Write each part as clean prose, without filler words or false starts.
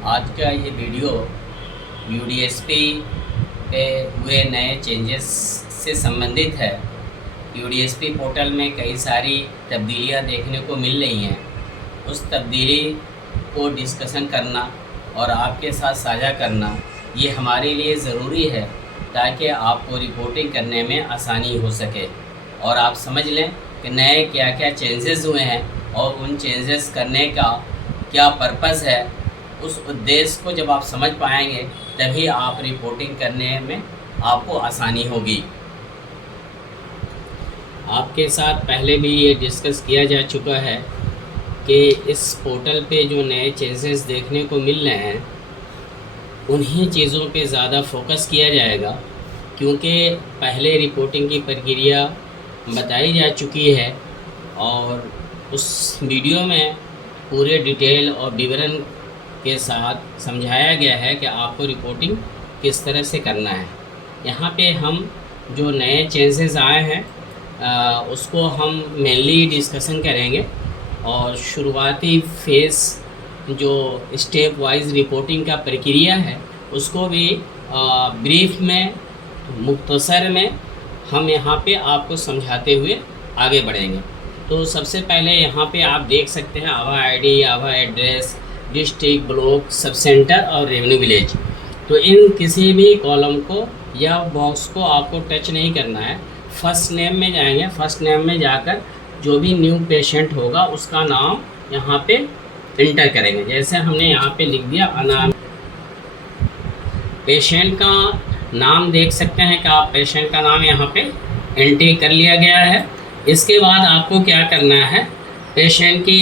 आज का ये वीडियो यूडीएसपी पे हुए नए चेंजेस से संबंधित है। यूडीएसपी पोर्टल में कई सारी तब्दीलियां देखने को मिल रही हैं। उस तब्दीली को डिस्कशन करना और आपके साथ साझा करना ये हमारे लिए ज़रूरी है, ताकि आपको रिपोर्टिंग करने में आसानी हो सके और आप समझ लें कि नए क्या क्या चेंजेस हुए हैं और उन चेंजेस करने का क्या पर्पज़ है। उस उद्देश्य को जब आप समझ पाएंगे तभी आप रिपोर्टिंग करने में आपको आसानी होगी। आपके साथ पहले भी ये डिस्कस किया जा चुका है कि इस पोर्टल पे जो नए चेंजेस देखने को मिल रहे हैं उन्हीं चीज़ों पे ज़्यादा फोकस किया जाएगा, क्योंकि पहले रिपोर्टिंग की प्रक्रिया बताई जा चुकी है और उस वीडियो में पूरे डिटेल और विवरण के साथ समझाया गया है कि आपको रिपोर्टिंग किस तरह से करना है। यहाँ पे हम जो नए चेंजेस आए हैं उसको हम मेनली डिस्कशन करेंगे और शुरुआती फेज़ जो स्टेप वाइज रिपोर्टिंग का प्रक्रिया है उसको भी ब्रीफ में, मुख्तसर में हम यहाँ पे आपको समझाते हुए आगे बढ़ेंगे। तो सबसे पहले यहाँ पे आप देख सकते हैं आभा आईडी, आभा address, district, block, sub centre और रेवेन्यू विलेज। तो इन किसी भी कॉलम को या बॉक्स को आपको टच नहीं करना है। फर्स्ट नेम में जाएंगे, फर्स्ट नेम में जाकर जो भी न्यू पेशेंट होगा उसका नाम यहाँ पे इंटर करेंगे। जैसे हमने यहाँ पे लिख दिया अनाम, पेशेंट का नाम देख सकते हैं कि आप पेशेंट का नाम यहाँ पे एंट्री कर लिया गया है। इसके बाद आपको क्या करना है, पेशेंट की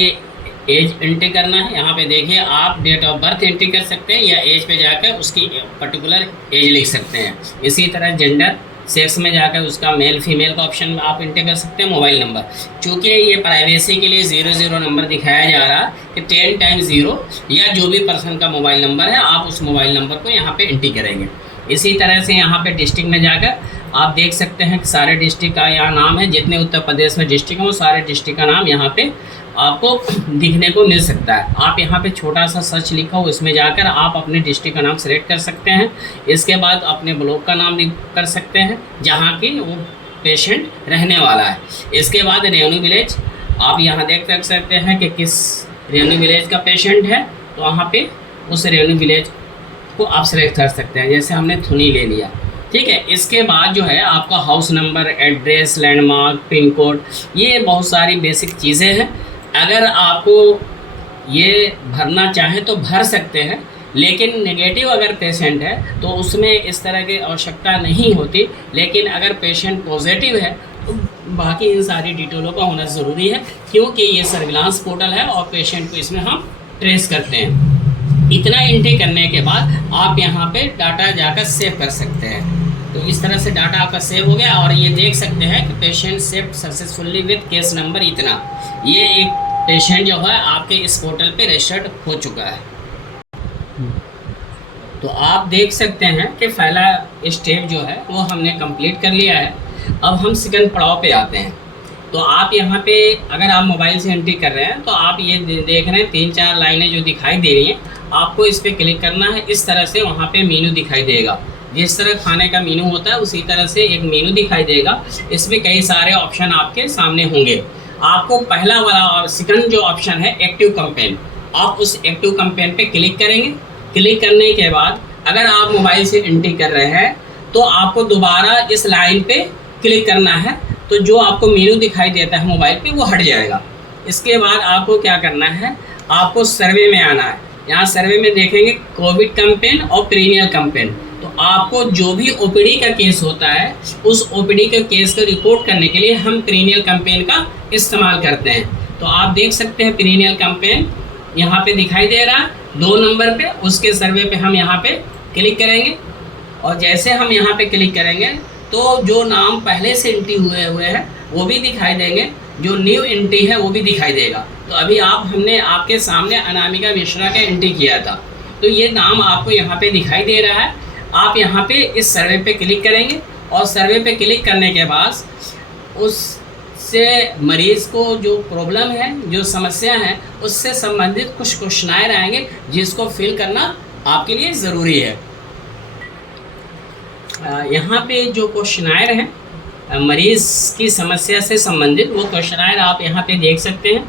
एज एंट्री करना है। यहाँ पे देखिए आप डेट ऑफ बर्थ एंट्री कर सकते हैं या एज पे जाकर उसकी पर्टिकुलर एज लिख सकते हैं। इसी तरह जेंडर, सेक्स में जाकर उसका मेल फीमेल का ऑप्शन आप एंटर कर सकते हैं। मोबाइल नंबर, चूँकि ये प्राइवेसी के लिए 00 नंबर दिखाया जा रहा है कि 10 टाइम्स 0 या जो भी पर्सन का मोबाइल नंबर है आप उस मोबाइल नंबर को यहाँ पे एंट्री करेंगे। इसी तरह से यहाँ पे डिस्ट्रिक्ट में जाकर आप देख सकते हैं कि सारे डिस्ट्रिक्ट का यहाँ नाम है, जितने उत्तर प्रदेश में डिस्ट्रिक्ट हैं वो सारे डिस्ट्रिक्ट का नाम यहाँ पे आपको दिखने को मिल सकता है। आप यहाँ पे छोटा सा सर्च लिखा हो, इसमें जाकर आप अपने डिस्ट्रिक्ट का नाम सेलेक्ट कर सकते हैं। इसके बाद अपने ब्लॉक का नाम कर सकते हैं जहाँ की वो पेशेंट रहने वाला है। इसके बाद रेवेन्यू विलेज, आप यहाँ देख सकते हैं कि किस रेवेन्यू विलेज का पेशेंट है, तो वहाँ पे उस रेवेन्यू विलेज को आप सेलेक्ट कर सकते हैं। जैसे हमने थुनी ले लिया, ठीक है। इसके बाद जो है आपका house number, address, landmark, pin code, ये बहुत सारी बेसिक चीज़ें हैं। अगर आपको ये भरना चाहें तो भर सकते हैं, लेकिन नेगेटिव अगर पेशेंट है तो उसमें इस तरह की आवश्यकता नहीं होती। लेकिन अगर पेशेंट पॉजिटिव है तो बाकी इन सारी डिटेलों का होना ज़रूरी है, क्योंकि ये सर्विलांस पोर्टल है और पेशेंट को इसमें हम ट्रेस करते हैं। इतना एंट्री करने के बाद आप यहाँ पे डाटा जाकर सेव कर सकते हैं। तो इस तरह से डाटा आपका सेव हो गया और ये देख सकते हैं कि patient save successfully with case number इतना। ये एक पेशेंट जो है आपके इस पोर्टल पे रजिस्टर्ड हो चुका है। तो आप देख सकते हैं कि पहला स्टेप जो है वो हमने कंप्लीट कर लिया है। अब हम सेकंड पड़ाव पे आते हैं। तो आप यहाँ पे अगर आप मोबाइल से एंट्री कर रहे हैं तो आप ये देख रहे हैं 3-4 लाइनें जो दिखाई दे रही हैं, आपको इस पर क्लिक करना है। इस तरह से वहाँ पे मेनू दिखाई देगा। जिस तरह खाने का मेनू होता है उसी तरह से एक मेनू दिखाई देगा। इसमें कई सारे ऑप्शन आपके सामने होंगे। आपको पहला वाला और सेकंड जो ऑप्शन है एक्टिव कैंपेन, आप उस एक्टिव कैंपेन पे क्लिक करेंगे। क्लिक करने के बाद अगर आप मोबाइल से एंट्री कर रहे हैं तो आपको दोबारा इस लाइन पे क्लिक करना है, तो जो आपको मेनू दिखाई देता है मोबाइल पे वो हट जाएगा। इसके बाद आपको क्या करना है, आपको सर्वे में आना है। यहाँ सर्वे में देखेंगे कोविड कैंपेन और पीरियड कैंपेन। तो आपको जो भी ओपीडी का केस होता है उस ओपीडी के केस को रिपोर्ट करने के लिए हम पीरियड कैंपेन का इस्तेमाल करते हैं। तो आप देख सकते हैं पीरियड कैंपेन यहाँ पे दिखाई दे रहा है 2 नंबर पे। उसके सर्वे पे हम यहाँ पे क्लिक करेंगे और जैसे हम यहाँ पे क्लिक करेंगे तो जो नाम पहले से एंट्री हुए हैं वो भी दिखाई देंगे, जो न्यू एंट्री है वो भी दिखाई देगा। तो अभी हमने आपके सामने अनामिका मिश्रा का एंट्री किया था, तो ये नाम आपको यहाँ पे दिखाई दे रहा है। आप यहाँ पे इस सर्वे पे क्लिक करेंगे और सर्वे पे क्लिक करने के बाद उस उससे मरीज़ को जो प्रॉब्लम है, जो समस्या है, उससे संबंधित कुछ क्वेश्चनायर आएंगे जिसको फिल करना आपके लिए ज़रूरी है। यहाँ पे जो क्वेश्चनायर हैं मरीज़ की समस्या से संबंधित, वो क्वेश्चनायर आप यहाँ पे देख सकते हैं।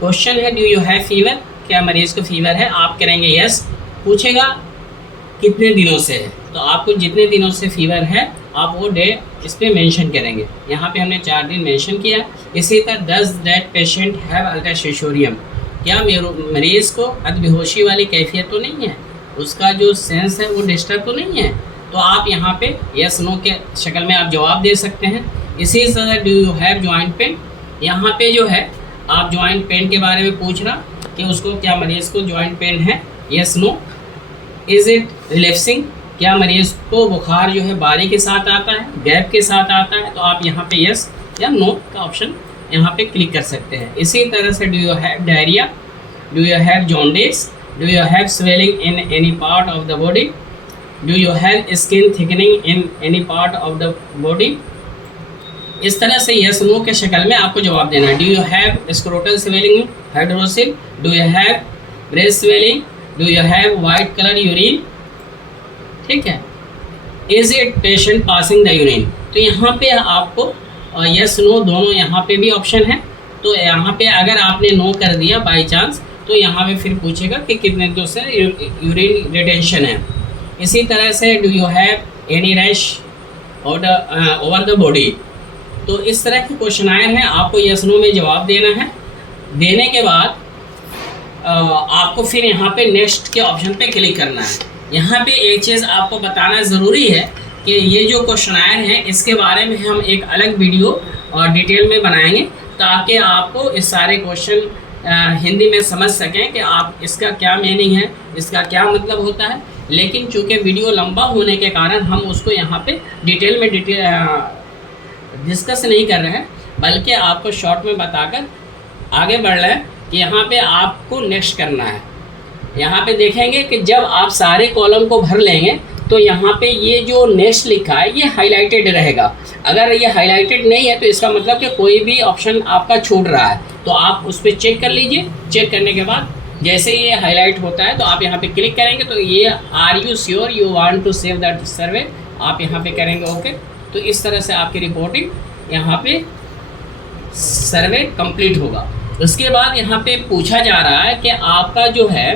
क्वेश्चन है, डू यू हैव फीवर, क्या मरीज़ को फीवर है? आप करेंगे यस। पूछेगा कितने दिनों से है, तो आपको जितने दिनों से फीवर है आप वो डे इस पर मेंशन करेंगे। यहाँ पे हमने 4 दिन मेंशन किया। इसी तरह डज दैट पेशेंट हैव अल्ट्रासेशोरियम, क्या मरीज़ को अधबेहोशी वाली कैफियत तो नहीं है, उसका जो सेंस है वो डिस्टर्ब तो नहीं है? तो आप यहाँ पे यस नो के शक्ल में आप जवाब दे सकते हैं। इसी तरह do you have joint pain, यहाँ पे जो है आप जॉइंट पेन के बारे में पूछ रहा कि उसको क्या मरीज़ को जॉइंट पेन है, yes no. Is it relaxing, क्या मरीज़ को बुखार जो है बारी के साथ आता है, गैप के साथ आता है? तो आप यहाँ पे यस या नो का ऑप्शन यहाँ पे क्लिक कर सकते हैं। इसी तरह से do you have diarrhoea, do you have jaundice, do you have swelling in any part of the body, do you have skin thickening in any part of the body. इस तरह से यस नो के शक्ल में आपको जवाब देना है। Do you have scrotal swelling hydrocele, do you have breast swelling, do you have white colour urine, ठीक है। Is it patient passing the urine, तो यहाँ पे आपको यस नो दोनों यहाँ पे भी ऑप्शन है। तो यहाँ पे अगर आपने नो कर दिया बाय चांस, तो यहाँ पे फिर पूछेगा कि कितने दिनों से यूरिन रिटेंशन है। इसी तरह से do you have any rash over the body, तो इस तरह के क्वेश्चन आए हैं, आपको यस नो में जवाब देना है। देने के बाद आपको फिर यहाँ पे नेक्स्ट के ऑप्शन पे क्लिक करना है। यहाँ पे एक चीज़ आपको बताना ज़रूरी है कि ये जो क्वेश्चनायर हैं इसके बारे में हम एक अलग वीडियो और डिटेल में बनाएंगे, ताकि आपको इस सारे क्वेश्चन हिंदी में समझ सकें कि आप इसका क्या मीनिंग है, इसका क्या मतलब होता है। लेकिन चूँकि वीडियो लंबा होने के कारण हम उसको यहाँ पे डिटेल में डिस्कस नहीं कर रहे हैं, बल्कि आपको शॉर्ट में बताकर आगे बढ़ रहे हैं कि यहाँ पे आपको नेक्स्ट करना है। यहाँ पे देखेंगे कि जब आप सारे कॉलम को भर लेंगे तो यहाँ पे ये जो नेक्स्ट लिखा है ये हाईलाइटेड रहेगा। अगर ये हाईलाइटेड नहीं है तो इसका मतलब कि कोई भी ऑप्शन आपका छूट रहा है, तो आप उस पर चेक कर लीजिए। चेक करने के बाद जैसे ये हाईलाइट होता है तो आप यहाँ पे क्लिक करेंगे, तो ये are you sure you want to save that survey, आप यहाँ पे करेंगे ओके। तो इस तरह से आपकी रिपोर्टिंग यहाँ पे सर्वे कंप्लीट होगा। उसके बाद यहाँ पे पूछा जा रहा है कि आपका जो है,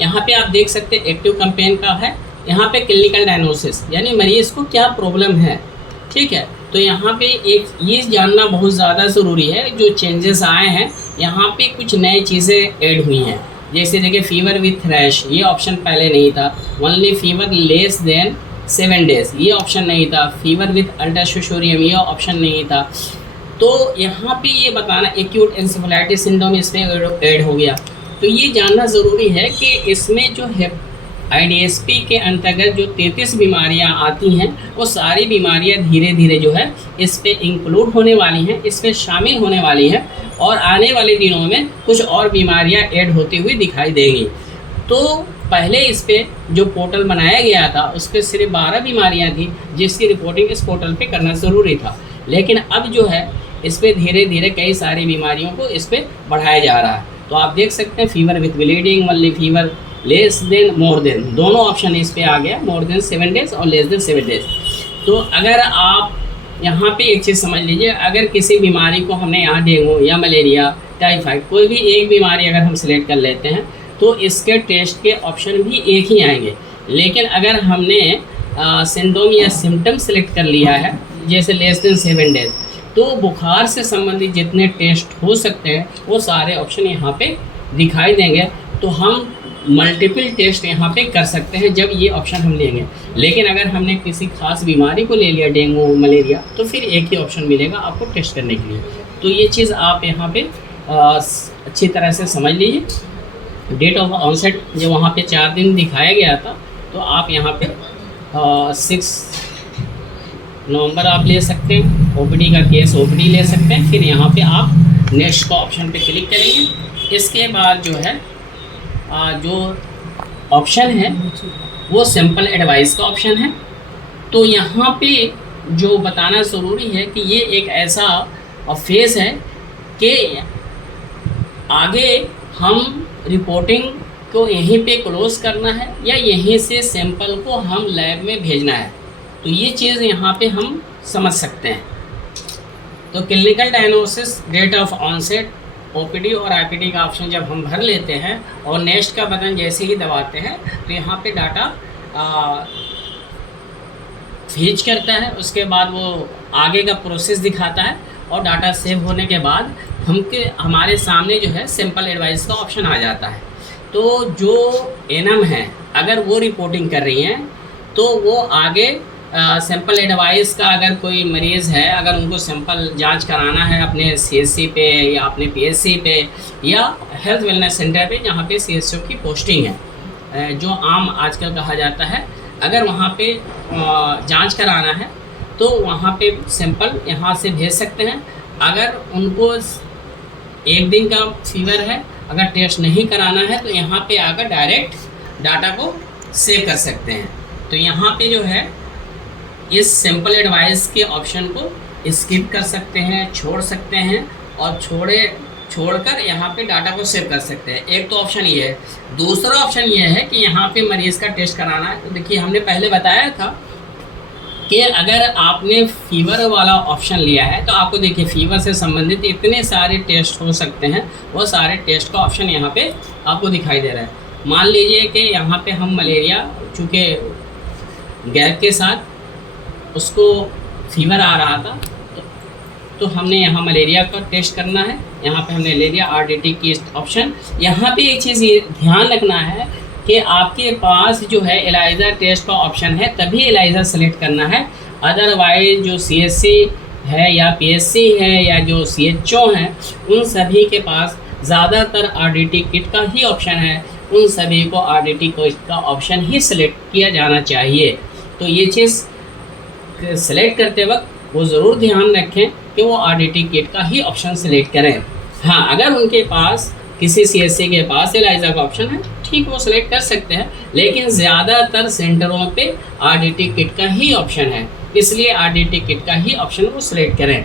यहाँ पे आप देख सकते हैं एक्टिव कैंपेन का है, यहाँ पे क्लिनिकल डायग्नोसिस यानी मरीज़ को क्या प्रॉब्लम है, ठीक है। तो यहाँ पे एक ये जानना बहुत ज़्यादा ज़रूरी है, जो चेंजेस आए हैं यहाँ पे कुछ नई चीज़ें ऐड हुई हैं। जैसे देखिए फीवर विथ रैश, ये ऑप्शन पहले नहीं था। Only fever less than 7 days, ये ऑप्शन नहीं था। फीवर विथ अल्ट्रासेशोरियम, ये ऑप्शन नहीं था। तो यहाँ पे ये बताना एक्यूट एन्सेफेलाइटिस सिंड्रोम इसमें ऐड हो गया। तो ये जानना ज़रूरी है कि इसमें जो है IDSP के अंतर्गत जो 33 बीमारियां आती हैं, वो सारी बीमारियां धीरे धीरे जो है इस पे इंक्लूड होने वाली हैं, इस पे शामिल होने वाली हैं, और आने वाले दिनों में कुछ और बीमारियां ऐड होती हुई दिखाई देंगी। तो पहले इस पे जो पोर्टल बनाया गया था उस पर सिर्फ 12 बीमारियाँ थी जिसकी रिपोर्टिंग इस पोर्टल पे करना ज़रूरी था। लेकिन अब जो है इस पर धीरे धीरे कई सारी बीमारियों को इस पर बढ़ाया जा रहा है। तो आप देख सकते हैं fever with bleeding, only fever less than more than, दोनों ऑप्शन इस पे आ गया, मोर देन 7 डेज और लेस देन 7 डेज। तो अगर आप यहाँ पे एक चीज़ समझ लीजिए, अगर किसी बीमारी को हमने यहाँ डेंगू या मलेरिया, टाइफाइड, कोई भी एक बीमारी अगर हम सिलेक्ट कर लेते हैं तो इसके टेस्ट के ऑप्शन भी एक ही आएंगे। लेकिन अगर हमने सिंड्रोम या सिम्टम सेलेक्ट कर लिया है जैसे लेस देन 7 डेज, तो बुखार से संबंधित जितने टेस्ट हो सकते हैं वो सारे ऑप्शन यहाँ पे दिखाई देंगे। तो हम मल्टीपल टेस्ट यहाँ पे कर सकते हैं जब ये ऑप्शन हम लेंगे। लेकिन अगर हमने किसी खास बीमारी को ले लिया, डेंगू, मलेरिया, तो फिर एक ही ऑप्शन मिलेगा आपको टेस्ट करने के लिए। तो ये चीज़ आप यहाँ पे अच्छी तरह से समझ लीजिए। डेट ऑफ ऑनसेट जो वहाँ पे 4 दिन दिखाया गया था, तो आप यहाँ पे 6 नवंबर आप ले सकते हैं। ओपीडी का केस ओपीडी ले सकते हैं। फिर यहाँ पे आप नेक्स्ट का ऑप्शन पे क्लिक करेंगे। इसके बाद जो है जो ऑप्शन है वो सिंपल एडवाइस का ऑप्शन है। तो यहाँ पे जो बताना ज़रूरी है कि ये एक ऐसा और फेज़ है कि आगे हम रिपोर्टिंग को यहीं पे क्लोज करना है या यहीं से सैंपल को हम लैब में भेजना है। तो ये चीज़ यहाँ पे हम समझ सकते हैं। तो clinical diagnosis, date of onset, OPD और आईपीडी का ऑप्शन जब हम भर लेते हैं और नेक्स्ट का बटन जैसे ही दबाते हैं तो यहाँ पे डाटा फीच करता है। उसके बाद वो आगे का प्रोसेस दिखाता है और डाटा सेव होने के बाद हमारे सामने जो है सैंपल एडवाइस का ऑप्शन आ जाता है। तो जो एनएम है अगर वो रिपोर्टिंग कर रही हैं तो वो आगे सैंपल एडवाइस का, अगर कोई मरीज़ है अगर उनको सैंपल जांच कराना है अपने सीएससी पे या अपने पीएससी पे या हेल्थ वेलनेस सेंटर पे जहाँ पे सीएसओ की पोस्टिंग है, जो आम आजकल कहा जाता है, अगर वहाँ पे जांच कराना है तो वहाँ पे सैंपल यहाँ से भेज सकते हैं। अगर उनको एक दिन का फीवर है, अगर टेस्ट नहीं कराना है तो यहाँ पे आकर डायरेक्ट डाटा को सेव कर सकते हैं। तो यहाँ पे जो है इस सैंपल एडवाइस के ऑप्शन को स्किप कर सकते हैं, छोड़ सकते हैं और छोड़कर यहाँ पे डाटा को सेव कर सकते हैं। एक तो ऑप्शन ये है। दूसरा ऑप्शन ये है कि यहाँ पे मरीज़ का टेस्ट कराना है। तो देखिए हमने पहले बताया था कि अगर आपने फीवर वाला ऑप्शन लिया है तो आपको देखिए फीवर से संबंधित इतने सारे टेस्ट हो सकते हैं, वो सारे टेस्ट का ऑप्शन यहाँ पे आपको दिखाई दे रहा है। मान लीजिए कि यहाँ पे हम मलेरिया, चूँकि गैप के साथ उसको फीवर आ रहा था तो हमने यहाँ मलेरिया का टेस्ट करना है। यहाँ पे हमने ले लिया आरडीटी की ऑप्शन। यहाँ पे एक चीज़ ये ध्यान रखना है कि आपके पास जो है एलाइज़ा टेस्ट का ऑप्शन है तभी एलाइज़ा सेलेक्ट करना है। अदरवाइज जो सीएससी है या पीएससी है या जो सीएचओ हैं उन सभी के पास ज़्यादातर आरडीटी किट का ही ऑप्शन है। उन सभी को आरडीटी किट का ऑप्शन ही सिलेक्ट किया जाना चाहिए। तो ये चीज़ सेलेक्ट करते वक्त वो ज़रूर ध्यान रखें कि वो आरडीटी किट का ही ऑप्शन सेलेक्ट करें। हाँ, अगर उनके पास किसी सीएससी के पास एलाइज़ा का ऑप्शन है, ठीक, वो सेलेक्ट कर सकते हैं, लेकिन ज़्यादातर सेंटरों पे आरडीटी किट का ही ऑप्शन है, इसलिए आरडीटी किट का ही ऑप्शन वो सेलेक्ट करें।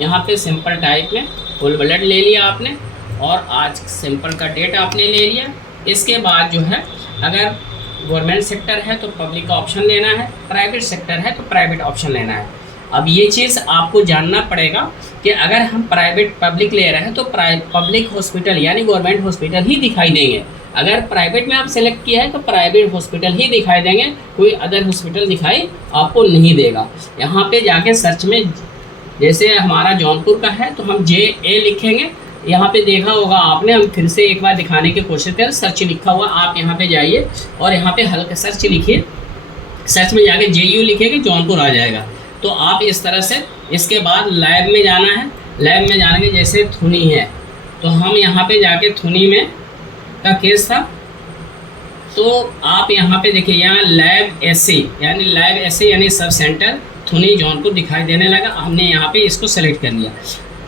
यहाँ पे सिंपल टाइप में होल ब्लड ले लिया आपने और आज सिंपल का डेट आपने ले लिया। इसके बाद जो है अगर गवर्नमेंट सेक्टर है तो पब्लिक का ऑप्शन लेना है, प्राइवेट सेक्टर है तो प्राइवेट ऑप्शन लेना है। अब ये चीज़ आपको जानना पड़ेगा कि अगर हम प्राइवेट पब्लिक ले रहे हैं तो पब्लिक हॉस्पिटल यानी गवर्नमेंट हॉस्पिटल ही दिखाई देंगे। अगर प्राइवेट में आप सेलेक्ट किया है तो प्राइवेट हॉस्पिटल ही दिखाई देंगे, कोई अदर हॉस्पिटल दिखाई आपको नहीं देगा। यहाँ पे जाके सर्च में, जैसे हमारा जौनपुर का है तो हम JA लिखेंगे। यहाँ पे देखा होगा आपने, हम फिर से एक बार दिखाने की कोशिश करें। सर्च लिखा हुआ, आप यहाँ पे जाइए और यहाँ पे हल्का सर्च लिखिए। सर्च में जाके JU लिखेंगे, जौनपुर आ जाएगा। तो आप इस तरह से, इसके बाद लैब में जाना है। लैब में जाने के जैसे थुनी है तो हम यहाँ पे जाके थुनी में का केस था तो आप यहाँ पे देखिए, यहाँ लैब SC यानी सब सेंटर थुनी जौनपुर दिखाई देने लगा। हमने यहाँ पे इसको सेलेक्ट कर लिया।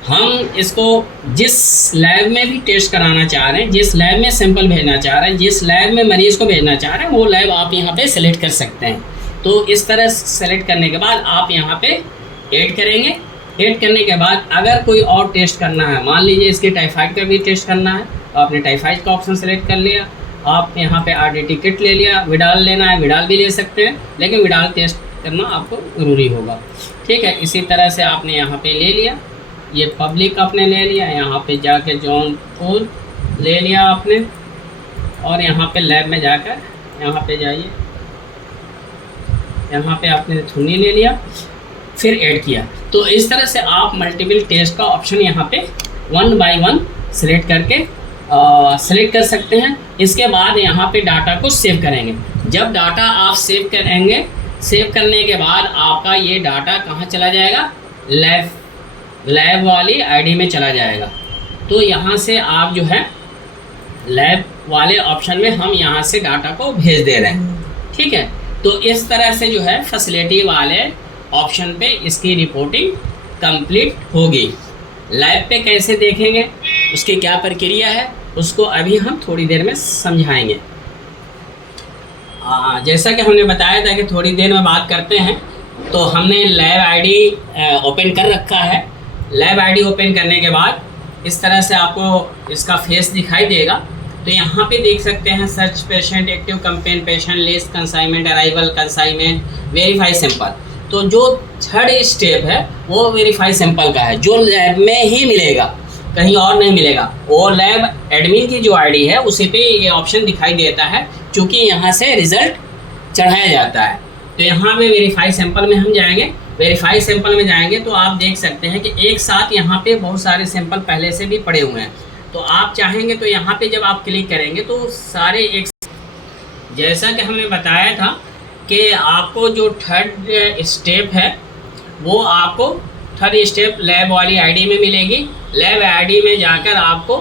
हम इसको जिस लैब में भी टेस्ट कराना चाह रहे हैं, जिस लैब में सैंपल भेजना चाह रहे हैं, जिस लैब में मरीज़ को भेजना चाह रहे हैं, वो लैब आप यहाँ पे सेलेक्ट कर सकते हैं। तो इस तरह सेलेक्ट करने के बाद आप यहाँ पे ऐड करेंगे। ऐड करने के बाद अगर कोई और टेस्ट करना है, मान लीजिए इसके टाइफाइड का भी टेस्ट करना है तो आपने टाइफाइड का ऑप्शन सेलेक्ट कर लिया। आप यहाँ पे आरडीटी किट ले लिया। विडाल लेना है, विडाल भी ले सकते हैं, लेकिन विडाल टेस्ट करना आपको ज़रूरी होगा। ठीक है, इसी तरह से आपने यहाँ पे ले लिया, ये पब्लिक आपने ले लिया। यहाँ पे जाके जौनपुर ले लिया आपने और यहाँ पे लैब में जाकर यहाँ पे जाइए, यहाँ पे आपने थुनी ले लिया, फिर ऐड किया। तो इस तरह से आप मल्टीपल टेस्ट का ऑप्शन यहाँ पे 1 बाय 1 सेलेक्ट करके सेलेक्ट कर सकते हैं। इसके बाद यहाँ पे डाटा को सेव करेंगे। जब डाटा आप सेव करेंगे, सेव करने के बाद आपका ये डाटा कहाँ चला जाएगा, लैब वाली आईडी में चला जाएगा। तो यहाँ से आप जो है लैब वाले ऑप्शन में हम यहाँ से डाटा को भेज दे रहे हैं। ठीक है, तो इस तरह से जो है फैसिलिटी वाले ऑप्शन पे इसकी रिपोर्टिंग कंप्लीट होगी। लैब पे कैसे देखेंगे, उसकी क्या प्रक्रिया है, उसको अभी हम थोड़ी देर में समझाएंगे। जैसा कि हमने बताया था कि थोड़ी देर में बात करते हैं, तो हमने लैब आईडी ओपन कर रखा है। लैब आईडी ओपन करने के बाद इस तरह से आपको इसका फेस दिखाई देगा। तो यहाँ पे देख सकते हैं search patient, active campaign, patient list, consignment, arrival, consignment, verify sample. तो जो थर्ड स्टेप है वो वेरीफाई सैंपल का है, जो लैब में ही मिलेगा, कहीं और नहीं मिलेगा। और लैब एडमिन की जो आईडी है उसी पे ये ऑप्शन दिखाई देता है, क्योंकि यहाँ से रिज़ल्ट चढ़ाया जाता है। तो यहाँ पे वेरीफाई सैंपल में हम जाएंगे। वेरीफाई सैंपल में जाएंगे तो आप देख सकते हैं कि एक साथ यहाँ पे बहुत सारे सैंपल पहले से भी पड़े हुए हैं। तो आप चाहेंगे तो यहाँ पे जब आप क्लिक करेंगे तो सारे एक, जैसा कि हमने बताया था कि आपको जो थर्ड स्टेप है वो आपको थर्ड स्टेप लैब वाली आईडी में मिलेगी। लैब आईडी में जाकर आपको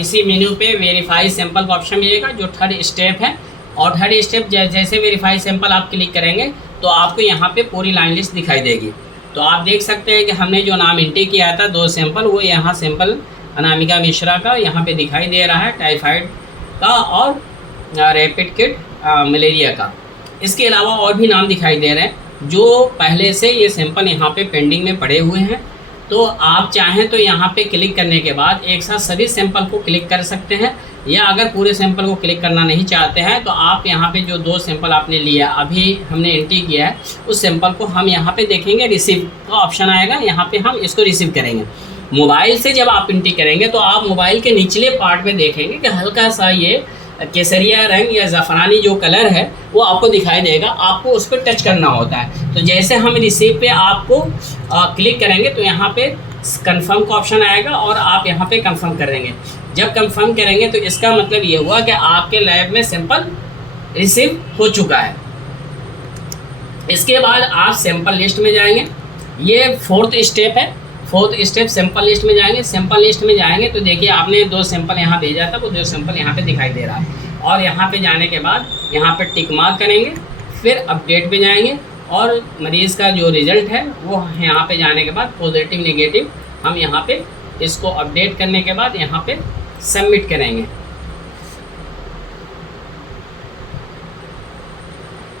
इसी मेन्यू पे वेरीफाई सैंपल का ऑप्शन मिलेगा, जो थर्ड स्टेप है। और थर्ड स्टेप जैसे वेरीफाई सैंपल आप क्लिक करेंगे तो आपको यहाँ पे पूरी लाइन लिस्ट दिखाई देगी। तो आप देख सकते हैं कि हमने जो नाम एंट्री किया था 2 सैंपल, वो यहाँ सैंपल अनामिका मिश्रा का यहाँ पे दिखाई दे रहा है, टाइफाइड का और रैपिड किट मलेरिया का। इसके अलावा और भी नाम दिखाई दे रहे हैं जो पहले से ये सैंपल यहाँ पे पेंडिंग में पड़े हुए हैं। तो आप चाहें तो यहाँ पे क्लिक करने के बाद एक साथ सभी सैंपल को क्लिक कर सकते हैं, या अगर पूरे सैंपल को क्लिक करना नहीं चाहते हैं तो आप यहाँ पे जो 2 सैंपल आपने लिया, अभी हमने एंट्री किया है, उस सैंपल को हम यहाँ पे देखेंगे रिसीव का ऑप्शन आएगा, यहाँ पे हम इसको रिसीव करेंगे। मोबाइल से जब आप एंट्री करेंगे तो आप मोबाइल के निचले पार्ट में देखेंगे कि हल्का सा ये केसरिया रंग या ज़फ़रानी जो कलर है वो आपको दिखाई देगा, आपको उस पर टच करना होता है। तो जैसे हम रिसीव पे आपको क्लिक करेंगे तो यहाँ पे कंफर्म का ऑप्शन आएगा और आप यहाँ पे कंफर्म करेंगे। जब कंफर्म करेंगे तो इसका मतलब ये हुआ कि आपके लैब में सैंपल रिसीव हो चुका है। इसके बाद आप सैंपल लिस्ट में जाएंगे, ये 4th स्टेप है। 4th स्टेप सैंपल लिस्ट में जाएंगे। सैंपल लिस्ट में जाएंगे तो देखिए आपने 2 सैंपल यहाँ भेजा था, वो 2 सैंपल यहाँ पे दिखाई दे रहा है। और यहाँ पे जाने के बाद यहाँ पे टिक मार्क करेंगे, फिर अपडेट पे जाएंगे और मरीज़ का जो रिज़ल्ट है वो यहाँ पे जाने के बाद पॉजिटिव नेगेटिव हम यहाँ पे इसको अपडेट करने के बाद यहाँ पे सबमिट करेंगे।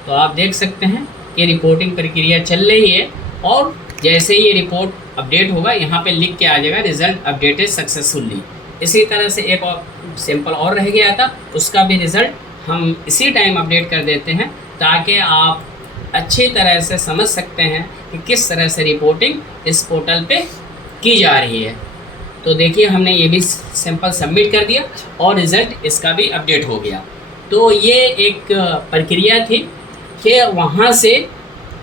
तो आप देख सकते हैं कि रिपोर्टिंग प्रक्रिया चल रही है और जैसे ये रिपोर्ट अपडेट होगा यहाँ पे लिख के आ जाएगा रिज़ल्ट अपडेटेड सक्सेसफुली। इसी तरह से एक और सैंपल और रह गया था, उसका भी रिज़ल्ट हम इसी टाइम अपडेट कर देते हैं ताकि आप अच्छी तरह से समझ सकते हैं कि किस तरह से रिपोर्टिंग इस पोर्टल पे की जा रही है। तो देखिए हमने ये भी सैंपल सबमिट कर दिया और रिज़ल्ट इसका भी अपडेट हो गया। तो ये एक प्रक्रिया थी कि वहाँ से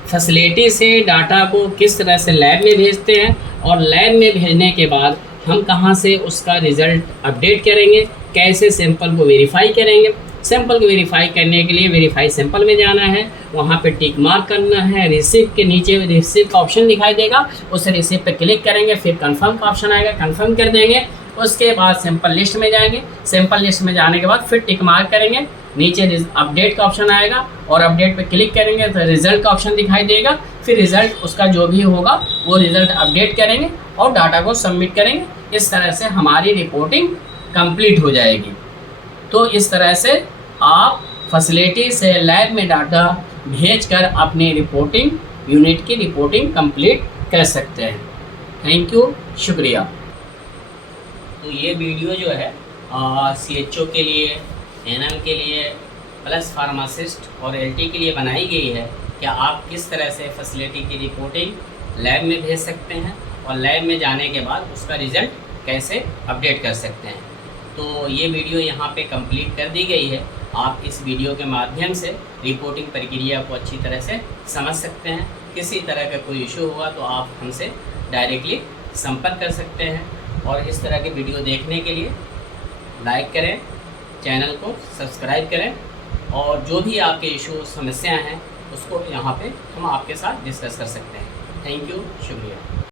फैसिलिटी से डाटा को किस तरह से लैब में भेजते हैं और लैब में भेजने के बाद हम कहाँ से उसका रिज़ल्ट अपडेट करेंगे, कैसे सैंपल को वेरीफाई करेंगे। सैंपल को वेरीफाई करने के लिए वेरीफाई सैंपल में जाना है, वहाँ पे टिक मार्क करना है, रिसीव के नीचे रिसीव का ऑप्शन दिखाई देगा, उस रिसीव पे क्लिक करेंगे, फिर कंफर्म का ऑप्शन आएगा, कंफर्म कर देंगे। उसके बाद सैंपल लिस्ट में जाएंगे, सैंपल लिस्ट में जाने के बाद फिर टिक मार्क करेंगे, नीचे अपडेट का ऑप्शन आएगा और अपडेट पे क्लिक करेंगे तो रिज़ल्ट का ऑप्शन दिखाई देगा। फिर रिज़ल्ट उसका जो भी होगा वो रिज़ल्ट अपडेट करेंगे और डाटा को सबमिट करेंगे। इस तरह से हमारी रिपोर्टिंग कंप्लीट हो जाएगी। तो इस तरह से आप फैसिलिटी से लैब में डाटा भेजकर अपनी रिपोर्टिंग यूनिट की रिपोर्टिंग कंप्लीट कर सकते हैं। थैंक यू, शुक्रिया। तो ये वीडियो जो है CHO के लिए, NM के लिए प्लस फार्मासिस्ट और LT के लिए बनाई गई है कि आप किस तरह से फैसिलिटी की रिपोर्टिंग लैब में भेज सकते हैं और लैब में जाने के बाद उसका रिज़ल्ट कैसे अपडेट कर सकते हैं। तो ये वीडियो यहाँ पे कंप्लीट कर दी गई है। आप इस वीडियो के माध्यम से रिपोर्टिंग प्रक्रिया को अच्छी तरह से समझ सकते हैं। किसी तरह का कोई इशू होगा तो आप हमसे डायरेक्टली संपर्क कर सकते हैं। और इस तरह के वीडियो देखने के लिए लाइक करें, चैनल को सब्सक्राइब करें और जो भी आपके इशू समस्याएं हैं उसको यहाँ पे हम आपके साथ डिस्कस कर सकते हैं। थैंक यू, शुक्रिया।